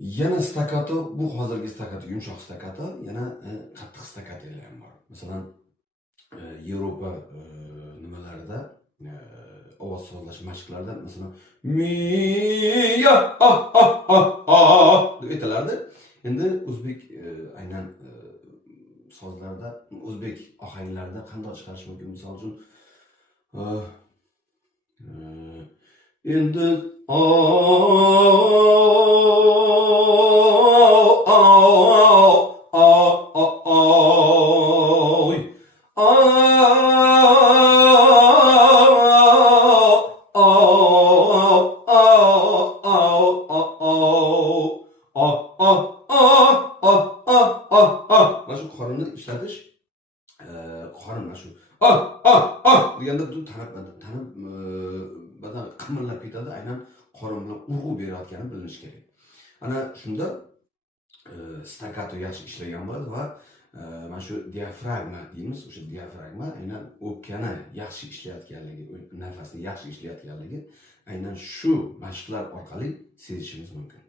Yana stakato, bu hozirgi stakato, yumshoq stakato, yana qattiq stakatolar ham bor. Masalan, Yevropa nimalarida ovoz sozlash mashqlarida masalan mi ya deb aytilardi. Endi o'zbek aynan sozlarda, o'zbek ohanglarida qanday chiqarish mumkin? Misol uchun endi mana shu qorinni ishlatish, qorin mana shu deganda butun tanib badan qimirlab ketadi, aynan qorin bilan urg'u berayotgani bilinishi kerak. Ana shunda stakato yaxshi ishlagan bo'ladi va mana shu diafragma deymiz, o'sha diafragma aynan o'pkani yaxshi ishlayotganligi, nafasni yaxshi ishlayotganligi aynan shu mashqlar orqali sezishimiz mumkin.